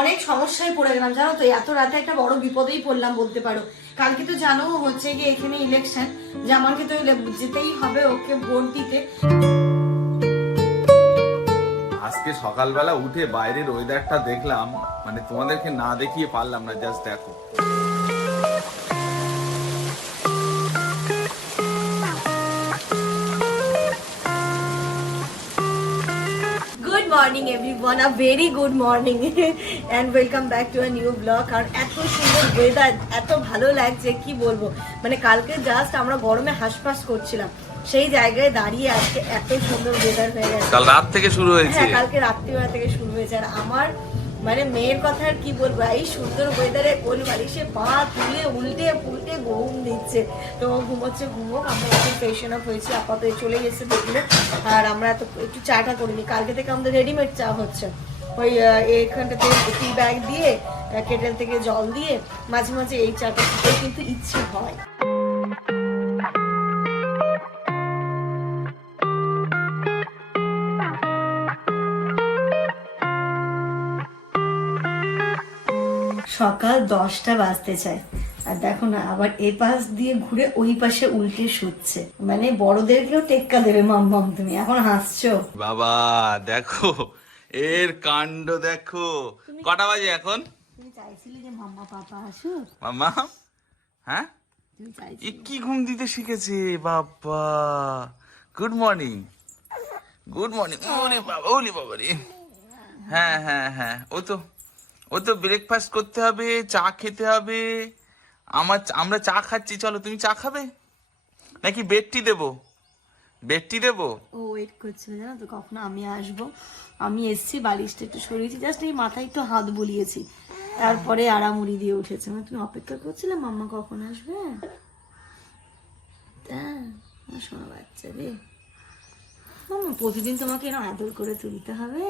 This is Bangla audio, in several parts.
অনেক সমস্যায় পড়ে গেলাম, জানো তো? এত রাতে একটা বড় বিপদেই পড়লাম, বলতে পারো। কালকে তো জানো হচ্ছে গিয়ে এখানে ইলেকশন যে আমাকে তো যেতেই হবে ওকে ভোট দিতে। আজকে সকালবেলা উঠে বাইরের ওয়েদারটা দেখলাম মানে তোমাদেরকে না দেখিয়ে পারলাম না জাস্ট দেখো। Morning everyone a very good morning and welcome back to a new blog আর এত সুন্দর ওয়েদার এত ভালো লাগছে কি বলব? মানে কালকে জাস্ট আমরা গরমে হাঁসফাঁস করছিলাম। সেই জায়গায় দাঁড়িয়ে আজকে এত সুন্দর ওয়েদার হয়ে গেছে। কাল রাত থেকে শুরু হয়েছে। হ্যাঁ কালকে রাত্রিবেলা থেকে শুরু হয়েছে। আর আমার মানে মেয়ের কথা আর কি বলব? এই সুন্দর ওয়েদারে কোল বালিশে পা তুলে উল্টে পুল্টে ঘুম দিচ্ছে। তো ঘুমোচ্ছে ঘুমোক। আমরা একটু ফ্রেশন আপ হয়েছি আপাতত চলে গেছে দেখলে। আর আমরা তো একটু চাটা করিনি কালকে থেকে আমাদের রেডিমেড চা হচ্ছে। ওই আহ, এইখানটাতে টি ব্যাগ দিয়ে কেটেল থেকে জল দিয়ে মাঝে মাঝে এই চাটা কিন্তু ইচ্ছে হয়। সকাল দশটা বাজতে চায়। আর দেখো না আবার এই পাশ দিয়ে ঘুরে ওই পাশে উল্টে শুচ্ছে মানে বড়দেরকেও টেক্কা দেবে মাম মাম তুমি এখন হাসছো? বাবা দেখো এর কাণ্ড দেখো। কটা বাজে এখন? তুমি চাইছিলে যে মাম্মা পাপা আসুক? মামা হ্যাঁ? এ কি ঘুম দিতে শিখেছে বাবা? গুড মর্নিং গুড মর্নিং ওরে বাবা ওরে বাবা রে হ্যাঁ হ্যাঁ হ্যাঁ ও তো। ও তো ব্রেকফাস্ট করতে হবে, চা খেতে হবে। আমার আমরা চা খাচ্ছি, চলো, তুমি চা খাবে? নাকি বেডটি দেবো? বেডটি দেবো? ও ওয়েট করছিল জানো তো, কখন আমি আসব। আমি এসছি, বালিশটা একটু সরিয়েছি জাস্ট এই মাথায় একটু হাত বুলিয়েছি। তারপরে আড়ামুড়ি দিয়ে উঠেছে। মানে তুমি অপেক্ষা করছিলে, মাম্মা কখন আসবে? তা শোনো বাচ্চা রে মাম্মা, প্রতিদিন তোমাকে এরকম আদর করে তুলতে হবে?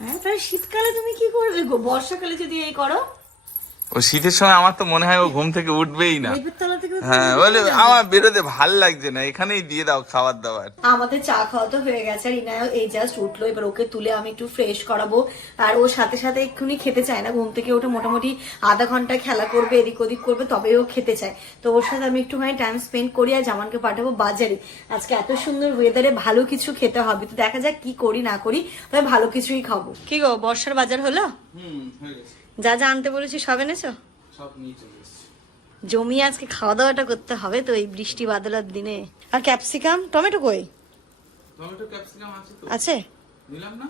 হ্যাঁ তাহলে শীতকালে তুমি কি করবে? গো বর্ষাকালে যদি এই করো ও শীতের সময় আমার তো মনে হয় ও ঘুম থেকে উঠবেই না। হ্যাঁ বলে আমার বেরোতে ভালো লাগছে না এখানেই দিয়ে দাও খাবার দাবার। আমাদের চা খাওয়া তো হয়ে গেছে আর ইনায়ও এই জাস্ট উঠল এবার ওকে তুলে আমি একটু ফ্রেশ করাবো আর ও সাথে সাথে এক্ষুনি খেতে চায় না ঘুম থেকে ওঠে মোটামুটি আধা ঘণ্টা খেলা করবে এদিক ওদিক করবে তবেই ও খেতে চায়। তো ওর সাথে আমি একটুখানি টাইম স্পেন্ড করি আর জামানকে পাঠাবো বাজারে। আজকে এত সুন্দর ওয়েদারে ভালো কিছু খেতে হবে তো দেখা যাক কি করি না করি তবে ভালো কিছুই খাব। কি গো বর্ষার বাজার হলো? হুম হয়ে গেছে। যা যা আনতে বলেছি সব এনেছো? জমি নিয়ে চলে এসেছি। জমিয়ে আজকে খাওয়া দাওয়াটা করতে হবে তো এই বৃষ্টি বাদলার দিনে। আর ক্যাপসিকাম টমেটো কই? টমেটো ক্যাপসিকাম আছে তো। আছে? নিলাম না?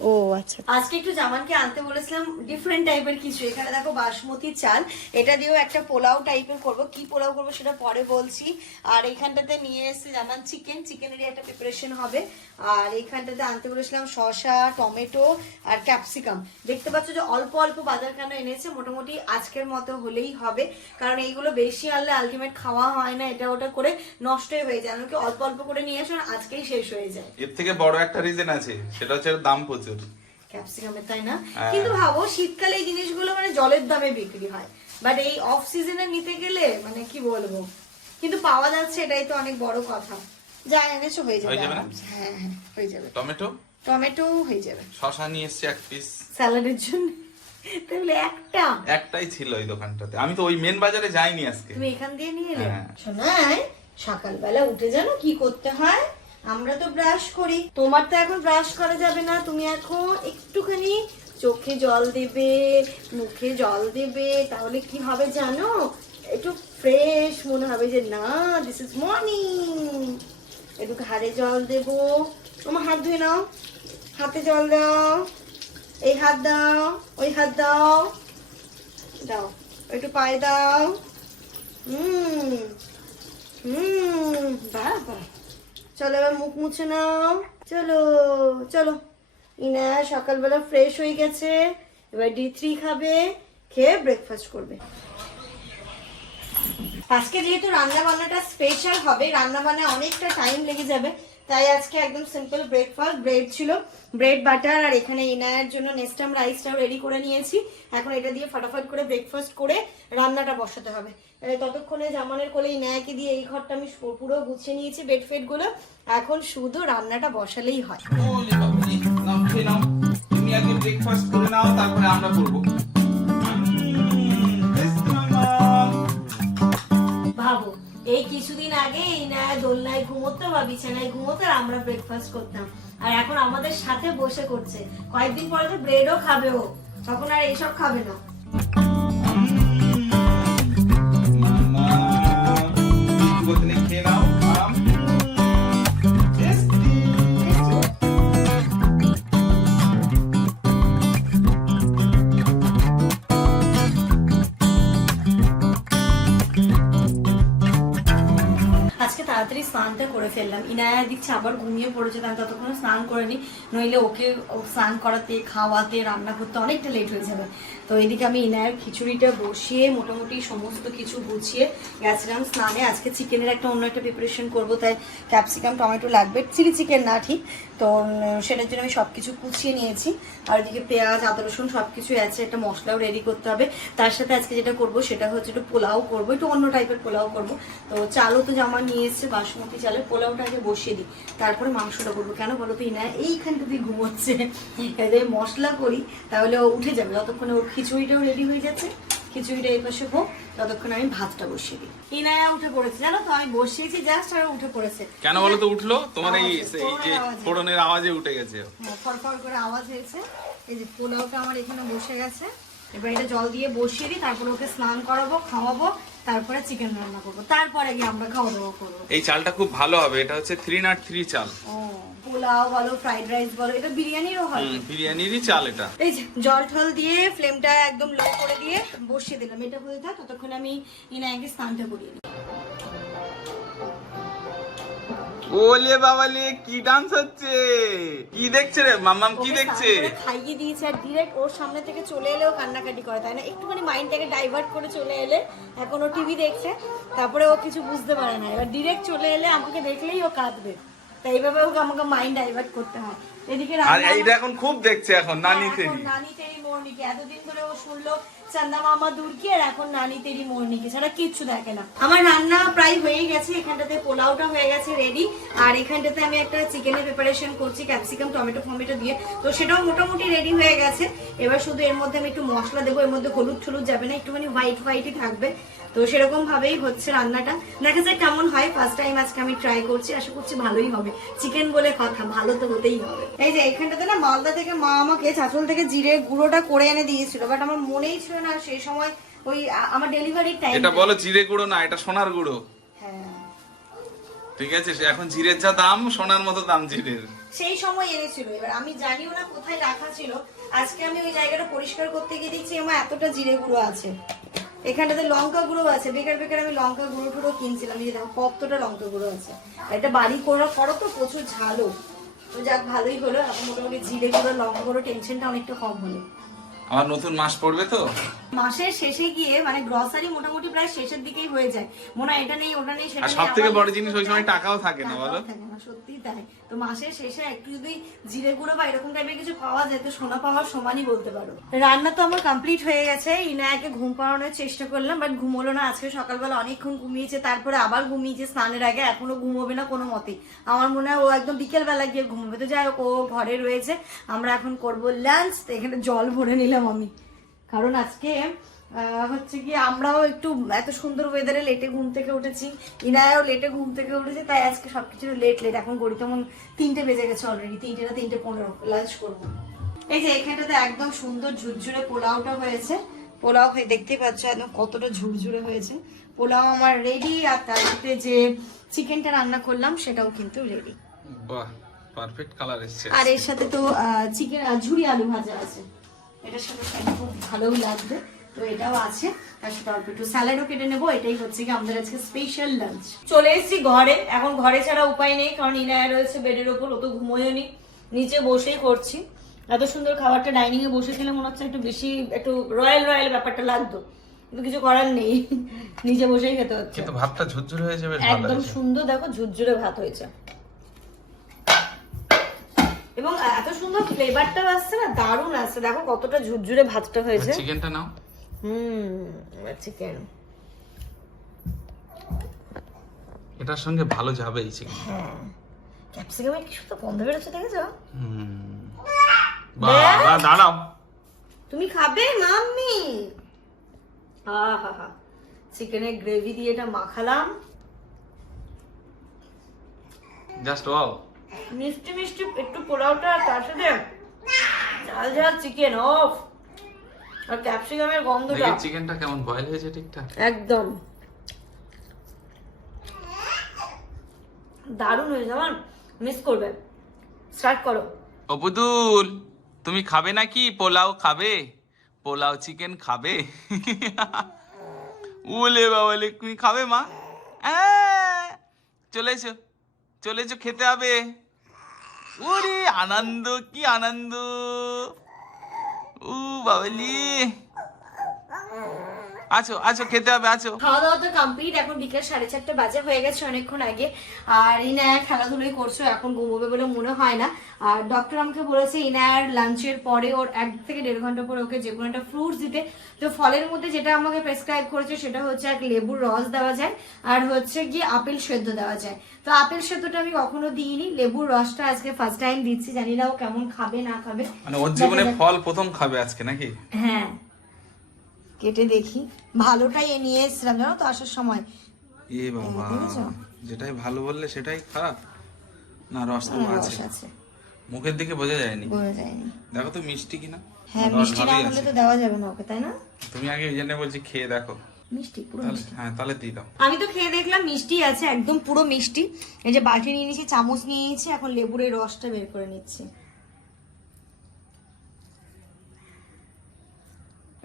ও আচ্ছা। আজকে একটু জামানকে আনতে বলেছিলাম ডিফারেন্ট টাইপের কিছু। এখানে দেখো বাসমতি চাল। এটা দিয়েও একটা পোলাও টাইপের করব। কি পোলাও করব সেটা পরে বলছি। আর এইখানটাতে নিয়ে এসেছে জামান চিকেন চিকেনেরই একটা প্রিপারেশন হবে। আর এইখানটাতে আনতে বলেছিলাম শসা টমেটো আর ক্যাপসিকাম দেখতে পাচ্ছ যে অল্প অল্প বাজার কেন এনেছে? মোটামুটি আজকের মতো হলেই হবে। কারণ এইগুলো বেশি আনলে আলটিমেট খাওয়া হয় না। এটা ওটা করে নষ্টই হয়ে যায়। এমনকি অল্প অল্প করে নিয়ে আসুন আজকেই শেষ হয়ে যায়। এর থেকে বড় একটা রিজন আছে। সেটা হচ্ছে এর দাম প্রচুর। ক্যাপসিকামের তাই না? হ্যাঁ। কিন্তু ভাবো শীতকালে এই জিনিসগুলো মানে জলের দামে বিক্রি হয়। বাট এই অফ সিজনে নিতে গেলে মানে কি বলব? কিন্তু পাওয়া যাচ্ছে এটাই তো অনেক বড় কথা। যা এনেছো হয়ে যাবে হয়ে হ্যাঁ হ্যাঁ যাবে। টমেটো টমেটো হয়ে যাবে। শশা নিয়ে এসছি এক পিস স্যালাডের জন্য? তাহলে একটা? একটাই ছিল ওই দোকানটাতে। আমি তো ওই মেন বাজারে যাইনি আজকে। তুমি এখান দিয়ে নিয়ে এলে? হ্যাঁ। সকালবেলা উঠে জানো কি করতে হয়? আমরা তো ব্রাশ করি। তোমার তো এখন ব্রাশ করা যাবে না। তুমি এখন একটুখানি চোখে জল দেবে, মুখে জল দেবে। তাহলে কি হবে জানো? একটু ফ্রেশ মনে হবে যে, না দিস ইজ মর্নিং একটু ঘাড়ে জল দেবো। তোমার হাত ধুয়ে নাও। হাতে জল দাও। এই হাত দাও, ওই হাত দাও। দাও, একটু পায়ে দাও। হুম হুম বাহ। চলো এবার মুখ মুছে নাও। চলো চলো। ইনা সকালবেলা ফ্রেশ হয়ে গেছে। এবার ডি থ্রি খাবে, খেয়ে ব্রেকফাস্ট করবে। আজকে যেহেতু রান্না বান্নাটা স্পেশাল হবে রান্না বান্না অনেকটা টাইম লেগে যাবে। তাই আজকে একদম সিম্পল ব্রেকফাস্ট ব্রেড ছিল ব্রেড বাটার আর এখানে ইনায়ের জন্য নেস্টাম রাইসটাও রেডি করে নিয়েছি। এখন এটা দিয়ে ফাটাফাট করে ব্রেকফাস্ট করে রান্নাটা বসাতে হবে। ততক্ষণে জামানের কোলে ইনায়াকে দিয়ে এই ঘরটা আমি পুরো গুছিয়ে নিয়েছি বেড ফেডগুলো। এখন শুধু রান্নাটা বসালেই হয়। তুমি আগে ব্রেকফাস্ট করে নাও, তারপরে আমরা করব। এই কিছুদিন আগে এই না দোলনায় ঘুমোতো বা বিছানায় ঘুমোতো আমরা ব্রেকফাস্ট করতাম। আর এখন আমাদের সাথে বসে করছে। কয়েকদিন পরে তো ব্রেডও খাবে ও। তখন আর এইসব খাবে না। স্নানটা করে ফেললাম। ইনায়া দিচ্ছে আবার ঘুমিয়ে পড়েছে, তাই ততক্ষণ স্নান করে নি নইলে ওকে স্নান করাতে, খাওয়াতে, রান্না করতে অনেকটা লেট হয়ে যাবে। তো এদিকে আমি ইনায়ার খিচুড়িটা বসিয়ে, মোটামুটি সমস্ত কিছু গুছিয়ে গেছিলাম স্নানে। আজকে চিকেনের একটা অন্য একটা প্রিপারেশন করব, তাই ক্যাপসিকাম টমেটো লাগবে। চিলি চিকেন না ঠিক। তো সেটার জন্য আমি সব কিছু কুচিয়ে নিয়েছি। আর এদিকে পেঁয়াজ, আদা, রসুন সব কিছু আছে, একটা মশলাও রেডি করতে হবে। তার সাথে আজকে যেটা করব, সেটা হচ্ছে একটু পোলাও করব, একটু অন্য টাইপের পোলাও করব। তো চালও তো জামা নিয়ে এসছে, বাসমতি চালের পোলাওটা আগে বসিয়ে দিই। তারপরে মাংসটা করব। কেন বলো তো ইনা এইখানটাতেই ঘুমোচ্ছে। মশলা করি, তাহলে ও উঠে যাবে। যতক্ষণে ওর খিচুড়িটাও রেডি হয়ে যাচ্ছে খিচুড়িটা এই পাশে হোক ততক্ষণ আমি ভাতটা বসিয়ে দিই। ইনায়া উঠে পড়েছে জানো তো? আমি বসিয়েছি জাস্ট আর উঠে পড়েছে। কেন বলো তো উঠল? তোমার এই এই যে ফোড়নের আওয়াজে। উঠে গেছে। হ্যাঁ, ফরফর করে আওয়াজ হয়েছে। এই যে পোলাওটা আমার এখানে বসে গেছে। এবার এটা জল দিয়ে বসিয়ে দিই তারপর ওকে স্নান করাবো খাওয়াবো। তারপরে চিকেন রান্না করব। তারপরে গিয়ে আমরা খাওয়া দাওয়া করব। এই চালটা খুব ভালো হবে এটা হচ্ছে থ্রি নাট থ্রি চাল। ও পোলাও বলো ফ্রাইড রাইস বলো এটা বিরিয়ানিরও হয়। বিরিয়ানিরই চাল এটা। এই যে জল ঠল দিয়ে ফ্লেমটা একদম লো করে দিয়ে বসিয়ে দিলাম। এটা হয়ে থাক ততক্ষণ আমি ইনায়াকে স্নানটা করিয়ে দিই। ওলে বাবালে কি ডান্স হচ্ছে? কি দেখছে রে? মাম্মাম কি দেখছে? খাইয়ে দিয়েছে আর ডিরেক্ট ওর সামনে থেকে চলে এলেও কান্নাকাটি করে তাই না? একটুখানি মাইন্ডটাকে ডাইভার্ট করে চলে এলে এখন ও টিভি দেখছে তারপরে ও কিছু বুঝতে পারে না। এবার ডিরেক্ট চলে এলে আমাকে দেখলেই ও কাঁদবে। তাই এইভাবে ওকে আমাকে মাইন্ড ডাইভার্ট করতে হয়। এদিকে আর এইটা এখন খুব দেখছে এখন নানি হ্যাঁ, তেরি এখন নানি তেরি মোরনিকে। এতদিন ধরে ও শুনলো চান্দা মামা দুর্কি, আর এখন নানি তেরি মোরনিকে ছাড়া কিচ্ছু দেখে না। আমার রান্না প্রায় হয়ে গেছে, এখানটাতে পোলাওটা হয়ে গেছে রেডি আর এখানটাতে আমি একটা চিকেনের প্রিপারেশন করছি ক্যাপসিকাম টমেটো, ফমেটো দিয়ে। তো সেটাও মোটামুটি রেডি হয়ে গেছে। এবার শুধু এর মধ্যে আমি একটু মশলা দেবো, এর মধ্যে হলুদ টলুদ যাবে না, একটুখানি হোয়াইট হোয়াইটই থাকবে। তো সেরকম ভাবেই হচ্ছে রান্নাটা। দেখা যাক কেমন হয়। ফার্স্ট টাইম আজকে আমি ট্রাই করছি। আশা করছি ভালোই হবে। চিকেন বলে কথা ভালো তো হতেই হবে। এই যে এখানটাতে না মালদা থেকে মা আমাকে চাচল থেকে জিরে গুঁড়োটা করে এনে দিয়েছিল। বাট আমার মনেই ছিল না সেই সময় ওই আমার ডেলিভারির টাইম এটা বলো জিরে গুঁড়ো না এটা সোনার গুঁড়ো। হ্যাঁ। ঠিক আছে সে এখন জিরের যা দাম সোনার মতো দাম জিরের। সেই সময় এনেছিল। এবার আমি জানিও না কোথায় রাখা ছিল। আজকে আমি ওই জায়গাটা পরিষ্কার করতে গিয়ে দেখছি আমার এতটা জিরে গুঁড়ো আছে। এখানটাতে লঙ্কা গুঁড়ো আছে। বেকার বেকার আমি লঙ্কা গুঁড়ো টুড়ো কিনছিলাম। যে দেখো, কতটা লঙ্কা গুঁড়ো আছে। একটা বাড়ি করে, করো তো, প্রচুর ঝালও। তো যাক, ভালোই হলো। এখন মোটামুটি জিরে গুঁড়ো লঙ্কা গুঁড়ো টেনশনটা অনেকটা কম হলো। আমার নতুন মাস পড়বে তো? মাসের শেষে গিয়ে মানে গ্রসারি মোটামুটি প্রায় শেষের দিকেই হয়ে যায়। মনে হয় এটা নেই ওটা নেই সেটা আর সব থেকে বড় জিনিস ওই সময় টাকাও থাকে না বলো? সত্যিই তাই। তো মাসের শেষে একটু যদি জিরে গুঁড়ো বা এরকম টাইপের কিছু পাওয়া যায় তো সোনা পাওয়ার সমানই বলতে পারো। রান্না তো আমার কমপ্লিট হয়ে গেছে ইনায়াকে ঘুম পাড়ানোর চেষ্টা করলাম বাট ঘুমোলো না আজকে সকালবেলা অনেকক্ষণ ঘুমিয়েছে তারপরে আবার ঘুমিয়েছে স্নানের আগে এখনও ঘুমোবে না কোনো মতে আমার মনে হয় ও একদম বিকেলবেলা গিয়ে ঘুমোবে। তো যাই হোক ও ঘরে রয়েছে আমরা এখন করব লাঞ্চ তো এখানে জল ভরে নিলাম। আমি। কারণ আজকে হচ্ছে কি আমরাও একটু এত সুন্দর ওয়েদারে লেটে ঘুম থেকে উঠেছি। ইনায়াও লেটে ঘুম থেকে উঠেছে তাই আজকে সবকিছু লেট লেট এখন গড়ি তেমন তিনটে বেজে গেছে অলরেডি তিনটে না তিনটে পনেরো লাঞ্চ করব। এই যে এখানটাতে একদম সুন্দর ঝুরঝুরে পোলাওটা হয়েছে। পোলাও হয়ে দেখতেই পাচ্ছ একদম কতটা ঝুরঝুরে হয়েছে। পোলাও আমার রেডি আর তার সাথে যে চিকেনটা রান্না করলাম সেটাও কিন্তু রেডি বাহ পারফেক্ট কালার এসছে আর এর সাথে তো চিকেন ঝুরি আলু ভাজা আছে। এটার সাথে খেতে খুব ভালোই লাগবে। তো এটাও আছে তার সাথে অল্প একটু স্যালাডও কেটে নেব। এটাই হচ্ছে কি আমাদের আজকে স্পেশাল লাঞ্চ চলে এসেছি ঘরে। এখন ঘরে ছাড়া উপায় নেই কারণ ইনায়া রয়েছে বেডের ওপর ও তো ঘুমোয়ও নি। নিচে বসেই করছি। এত সুন্দর খাবারটা ডাইনিং এ বসে খেলে মনে হচ্ছে একটু বেশি একটু রয়্যাল রয়্যাল ব্যাপারটা লাগতো। কিন্তু কিছু করার নেই। নিজে বসেই খেতে হচ্ছে। কিন্তু ভাতটা ঝুরঝুর হয়ে যাবে একদম সুন্দর দেখো ঝুরঝুরে ভাত হয়েছে। এবং এত সুন্দর ফ্লেভারটা আসছে না দারুণ আসছে। দেখো কতটা ঝুরঝুরে ভাতটা হয়েছে। চিকেনটা নাও। হুম চিকেন এটার সঙ্গে ভালো যাবে এই চিকেন ক্যাপসিকামের কি সুন্দর গন্ধ বেরোচ্ছে দেখেছ? বাবা দাঁড়াও। তুমি খাবে মাম্মি? আহা চিকেনের গ্রেভি দিয়ে এটা মাখালাম। জাস্ট ওয়াও মিষ্টি মিষ্টি একটু পোলাওটা আর তার সাথে ঝাল ঝাল চিকেন অফ আর ক্যাপসিকামের গন্ধটা। চিকেনটা কেমন বয়েল হয়েছে ঠিকঠাক? একদম। দারুণ হয়েছে আমার। মিস করবে। স্টার্ট করো। অপুতুল তুমি খাবে নাকি? পোলাও খাবে? পোলাও চিকেন খাবে? উলে বাবালে তুমি খাবে মা? আহ, চলে এসো। চলে এসো খেতে হবে। ওরে আনন্দ কি আনন্দ। উ বাবালি। আছো আছো খেতে হবে আছো। খাওয়া দাওয়া তো কমপ্লিট এখন বিকেল সাড়ে চারটে বাজে হয়ে গেছে অনেকক্ষণ আগে। আর ইনায়া খেলাধুলোই করছ এখন ঘুমোবে বলে মনে হয় না। আর ডক্টর আমাকে বলেছে ইনায়ার লাঞ্চের পরে ওর এক থেকে দেড় ঘণ্টা পরে ওকে যে কোনো একটা ফ্রুটস দিতে। তো ফলের মধ্যে যেটা আমাকে প্রেসক্রাইব করেছে সেটা হচ্ছে এক লেবুর রস দেওয়া যায় আর হচ্ছে গিয়ে আপেল সেদ্ধ দেওয়া যায়। তো আপেল সেদ্ধটা আমি কখনো দিইনি লেবুর রসটা আজকে ফার্স্ট টাইম দিচ্ছি জানি না ও কেমন খাবে না খাবে। মানে ওর জীবনে ফল প্রথম খাবে আজকে নাকি? হ্যাঁ। কেটে দেখি। ভালোটাই নিয়ে এসেছিলাম জানো তো আসার সময়। এ বাবা যেটাই ভালো বললে সেটাই খারাপ। না রস তো হ্যাঁ, আছে। মুখের দিকে বোঝা যায়নি। বোঝা যায়নি। দেখো তো মিষ্টি কিনা? হ্যাঁ মিষ্টি না হলে তো দেওয়া যাবে না ওকে তাই না? তুমি আগে ওই জন্য বলছি খেয়ে দেখো। মিষ্টি পুরো মিষ্টি। হ্যাঁ তাহলে দিয়ে দাও। আমি তো খেয়ে দেখলাম মিষ্টি আছে একদম পুরো মিষ্টি। এই যে বাটি নিয়ে নিয়েছি চামচ নিয়ে নিয়েছি এখন লেবুর রসটা বের করে নিচ্ছি।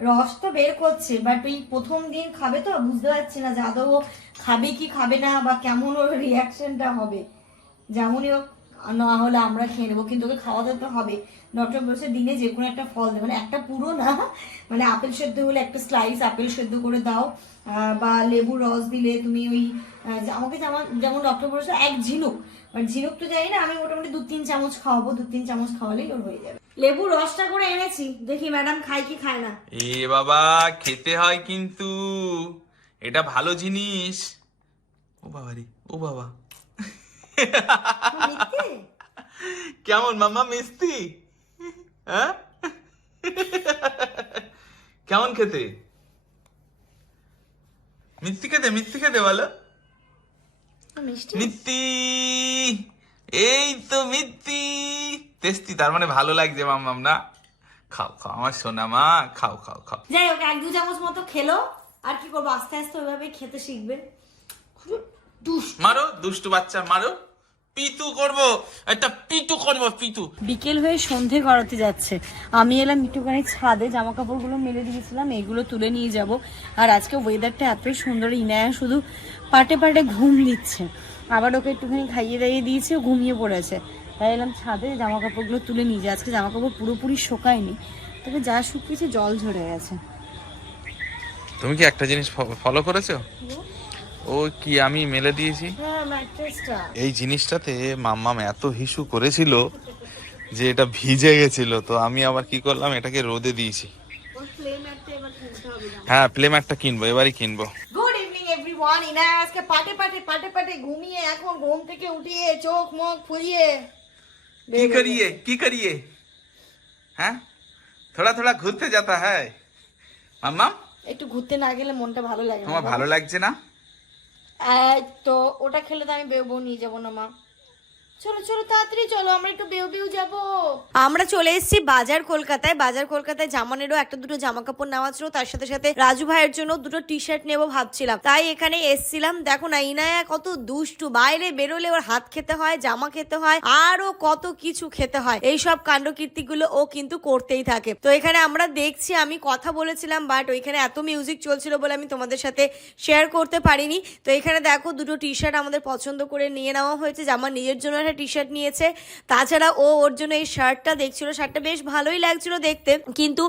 রস তো বের করছে বাট ওই প্রথম দিন খাবে তো, বুঝতে পারছি না যে আদৌ খাবে কি খাবে না বা কেমন ওর রিয়াকশনটা হবে। যেমনই হোক না হলে আমরা খেয়ে নেব, কিন্তু ওকে খাওয়াতে তো হবে। ডক্টর বলছে দিনে যে কোনো একটা ফল দেবে মানে একটা পুরো না মানে আপেল সেদ্ধ হলে একটা স্লাইস আপেল সেদ্ধ করে দাও বা লেবু রস দিলে তুমি ওই আমাকে যেমন যেমন ডক্টর বলেছে এক ঝিনুক মানে ঝিনুক তো জানি না, আমি মোটামুটি দু তিন চামচ খাওয়াবো, দু তিন চামচ খাওয়ালেই ওর হয়ে যাবে। লেবু রসটা করে এনেছি, দেখি ম্যাডাম খায় কি খায় না। এ বাবা, খেতে হয় কিন্তু, এটা ভালো জিনিস। ও বাবা রে ও বাবা? কেমন মামা মিষ্টি? হ্যাঁ? কেমন খেতে? মিথ্যি খেতে মিথ্যি খেতে বলো। মিষ্টি? মিথ্যি এই তো মিথ্যি টেস্টি তার মানে ভালো লাগছে মাম্মাম না? খাও খাও আমার সোনা মা খাও খাও খাও। যাই হোক এক দু চামচ মতো খেলো। আর কি করব আস্তে আস্তে ওইভাবে খেতে শিখবে। খুব মারো দুষ্টু বাচ্চা মারো। পিতু করব একটা পিতু করব পিতু। বিকেল হয়ে সন্ধে গড়াতে যাচ্ছে। আমি এলাম একটুখানি ছাদে জামা কাপড়গুলো মেলে দিয়েছিলাম এগুলো তুলে নিয়ে যাব। আর আজকে ওয়েদারটা এতই সুন্দর ইনায়া শুধু পাটে পাটে ঘুম দিচ্ছে। আবার ওকে একটুখানি খাইয়ে দাইয়ে দিয়েছি ও ঘুমিয়ে পড়েছে। তাই এলাম ছাদে জামা কাপড়গুলো তুলে নিয়ে যায় আজকে জামা কাপড় পুরোপুরি শোকায়নি তবে যা শুকিয়েছে জল ঝরে গেছে। তুমি কি একটা জিনিস ফলো করেছ? ও কি আমি মেলে দিয়েছি? হ্যাঁ ম্যাট্রেসটা এই জিনিসটাতে মাম্মাম এত হিসু করেছিল যে এটা ভিজে গেছিল তো আমি আবার কি করলাম এটাকে রোদে দিয়েছি। হ্যাঁ প্লে ম্যাটটা কিনবো এবারই কিনবো। গুড ইভিনিং এভরিওয়ান ইনা আজকে পাটে পাটে পাটে পাটে ঘুমিয়ে এখন ঘুম থেকে উঠিয়ে চোখ মুখ ফুরিয়ে কি করিए কি করিए হ্যাঁ? থোড়া থোড়া ঘুরতে যাতা হ্যায় মাম্মা একটু ঘুরতে না গেলে মনটা ভালো লাগে তোমার ভালো লাগছে না? তো ওটা খেলে তো আমি বেরোবো নিয়ে যাব না মা। তাড়াতাড়ি চলো, আমরা একটু যাব। আমরা চলে এসেছি বাজার কলকাতায়। বাজার কলকাতায় জামানেরও একটা দুটো জামা কাপড় নেওয়া ছিল, তার সাথে সাথে রাজু ভাইয়ের জন্য দুটো টি শার্ট নেব ভাবছিলাম। তাই এখানে এসছিলাম। দেখো না, ইনায়া কত দুষ্টু। বাইরে বেরোলে ওর হাত খেতে হয়, জামা খেতে হয় আরও কত কিছু খেতে হয়। এই সব কাণ্ড কীর্তিগুলো ও কিন্তু করতেই থাকে। তো এখানে আমরা দেখছি, আমি কথা বলেছিলাম বাট ওইখানে এত মিউজিক চলছিল বলে আমি তোমাদের সাথে শেয়ার করতে পারিনি। তো এখানে দেখো, দুটো টি শার্ট আমাদের পছন্দ করে নিয়ে নেওয়া হয়েছে। আমার নিজের জন্য একটা টি শার্ট নিয়েছে। তাছাড়া ও ওর জন্য এই শার্টটা দেখছিল, শার্টটা বেশ ভালোই লাগছিল দেখতে। কিন্তু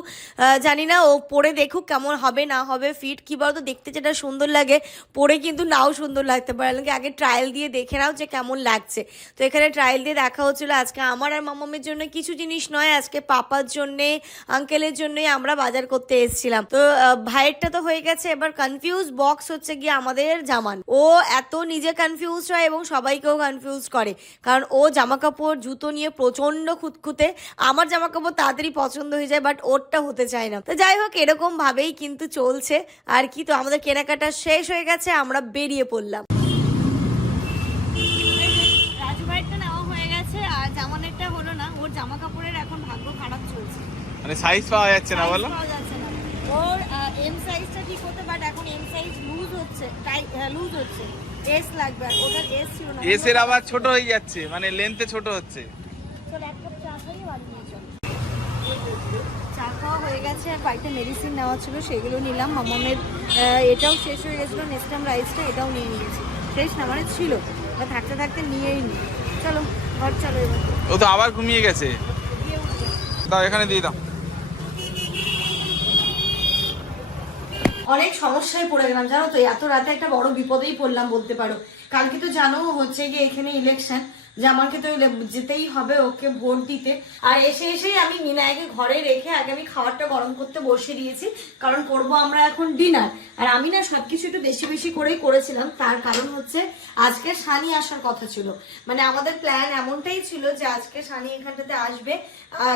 জানি না ও পরে দেখুক কেমন হবে, না হবে ফিট কি বলতো, দেখতে যেটা সুন্দর লাগে, পরে কিন্তু নাও সুন্দর লাগতে পারে। আগে ট্রায়াল দিয়ে দেখে নাও যে কেমন লাগছে। তো এখানে ট্রায়াল দিয়ে দেখা হচ্ছিল, আজকে আমার আর মামামের জন্য কিছু জিনিস নয়, আজকে পাপার জন্যে আঙ্কেলের জন্যই আমরা বাজার করতে এসেছিলাম। তো ভাইয়েরটা তো হয়ে গেছে, এবার কনফিউজ বক্স হচ্ছে গিয়ে আমাদের জামান। ও এত নিজে কনফিউজ হয় এবং সবাইকেও কনফিউজ করে। কারণ ও জামা কাপড় জুতো নিয়ে প্রচণ্ড খুঁতখুঁতে। আমার জামা কাপড় তাড়াতাড়ি পছন্দ হয়ে যায় বাট ওরটা হতে চায় না। তো যাই হোক এরকম ভাবেই কিন্তু চলছে। আর কি তো আমাদের কেনাকাটা শেষ হয়ে গেছে আমরা বেরিয়ে পড়লাম। রাজু নেওয়া হয়ে গেছে আর জামানেরটা হলো না ওর জামা কাপড়ের এখন ভাগ্য খারাপ চলছে। মানে সাইজ পাওয়া যাচ্ছে না বলো? পাওয়া যাচ্ছে না। ওর এম সাইজটা ঠিক হতো বাট এখন এম সাইজ লুজ হচ্ছে লুজ হচ্ছে। এস লাগবে আর ওটার এস ছিল না। এসের আবার ছোট হয়ে যাচ্ছে মানে লেন্থে ছোট হচ্ছে। এক চা খাই বাড়ি নিয়ে চল। চা খাওয়া হয়ে গেছে আর বাড়িতে মেডিসিন নেওয়া ছিল সেগুলো নিলাম। মামামের এটাও শেষ হয়ে গেছিল রাইসটা এটাও নিয়ে নিয়েছি। না মানে ছিল বা থাকতে থাকতে নিয়েই নি। চলো ঘর চলো এবার। ও তো আবার ঘুমিয়ে গেছে। দাও এখানে দিয়ে দাও। অনেক সমস্যায় পড়ে গেলাম, জানো তো? এত রাতে একটা বড় বিপদেই পড়লাম বলতে পারো। কালকে তো জানো হচ্ছে গিয়ে এখানে ইলেকশন যে আমাকে তো যেতেই হবে, ওকে ভোট দিতে। আর এসে এসেই আমি মিনায়কে ঘরে রেখে আগে আমি খাবারটা গরম করতে বসে দিয়েছি, কারণ করব আমরা এখন ডিনার আর আমি না সবকিছু একটু বেশি বেশি করেই করেছিলাম, তার কারণ হচ্ছে আজকে সানি আসার কথা ছিল। মানে আমাদের প্ল্যান এমনটাই ছিল যে আজকে সানি এখানটাতে আসবে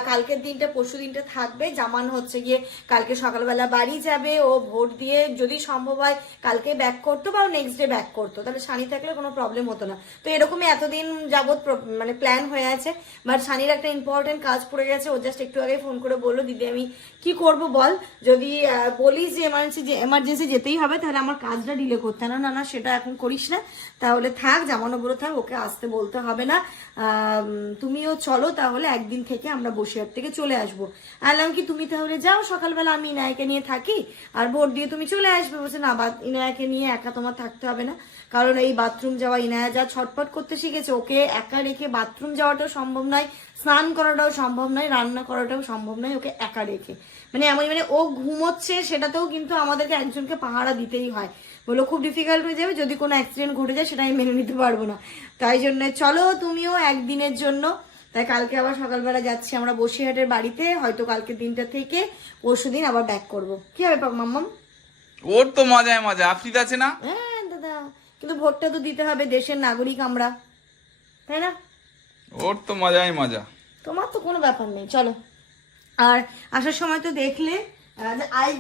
কালকের দিনটা, পরশু দিনটা থাকবে। জামান হচ্ছে গিয়ে কালকে সকালবেলা বাড়ি যাবে, ও ভোট দিয়ে যদি সম্ভব হয় কালকে ব্যাক করতো বা নেক্সট ডে ব্যাক করতো। তাহলে সানি থাকলে কোনো প্রবলেম হতো না। তো এরকমই এতদিন যাবৎ মানে প্ল্যান হয়ে আছে। বাট সানির একটা ইম্পর্টেন্ট কাজ পড়ে গেছে, ও জাস্ট একটু আগে ফোন করে বলল, দিদি, আমি কি করব বল? যদি বলিস যে এমার্জেন্সি যে এমার্জেন্সি যেতেই হবে, তাহলে আমার কাজটা ডিলে করতে না না না, সেটা এখন করিস না। তাহলে থাক জামানোগুলো থাক, ওকে আসতে বলতে হবে না। তুমিও চলো, তাহলে একদিন থেকে আমরা বসিরহাট থেকে চলে আসব। আলাম কি, তুমি তাহলে যাও, সকালবেলা আমি ইনায়াকে নিয়ে থাকি, আর ভোট দিয়ে তুমি চলে আসবে। বলছে, না, বা, ইনায়াকে নিয়ে একা তোমার থাকতে হবে না। কারণ এই বাথরুম যাওয়া ইনায়া যা ছটপট করতে শিখেছে ওকে একা রেখে বাথরুম যাওয়াটাও সম্ভব নয় স্নান করাটাও সম্ভব নয় রান্না করাটাও সম্ভব নয় ওকে একা রেখে। মানে এমন মানে ও ঘুমোচ্ছে সেটাতেও কিন্তু আমাদেরকে একজনকে পাহারা দিতেই হয়। বলো খুব ডিফিকাল্ট হয়ে যাবে যদি কোনো অ্যাক্সিডেন্ট ঘটে যায় সেটা আমি মেনে নিতে পারব না। তাই জন্য চলো তুমিও একদিনের জন্য তাই কালকে আবার সকালবেলা যাচ্ছি আমরা বসিরহাটের বাড়িতে হয়তো কালকে দিনটা থেকে পরশু দিন আবার ব্যাক করব। কি হবে পাক মাম্মাম? ওর তো মজায় মজা আফ্রিদ আছে না? হ্যাঁ। কিন্তু ভোটটা তো দিতে হবে দেশের নাগরিক আমরা তাই না? ওর তো মজাই মজা। তোমার তো কোনো ব্যাপার নেই চলো। আর আসার সময় তো দেখলে আজ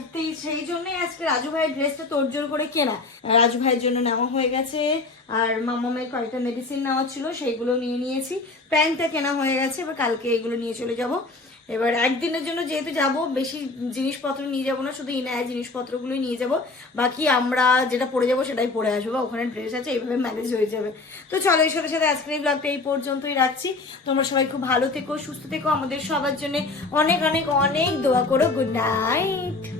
সেই জন্যই আজকে রাজু ভাইয়ের ড্রেসটা তোড়জোড় করে কেনা। রাজু ভাইয়ের জন্য নেওয়া হয়ে গেছে আর মামামের কয়েকটা মেডিসিন নেওয়া ছিল সেইগুলো নিয়ে নিয়েছি। প্যান্টটা কেনা হয়ে গেছে এবার কালকে এগুলো নিয়ে চলে যাব। এবার একদিনের জন্য যেহেতু যাব, বেশি জিনিসপত্র নিয়ে যাব না, শুধু ইনায় জিনিসপত্রগুলোই নিয়ে যাব। বাকি আমরা যেটা পড়ে যাব সেটাই পরে আসব, বা ওখানে ড্রেস আছে, এইভাবে ম্যানেজ হয়ে যাবে। তো চলো এই সাথে সাথে আজকের এই ব্লগটা এই পর্যন্তই রাখছি। তোমরা সবাই খুব ভালো থেকো, সুস্থ থেকো, আমাদের সবার জন্য অনেক অনেক অনেক দোয়া করো। Good night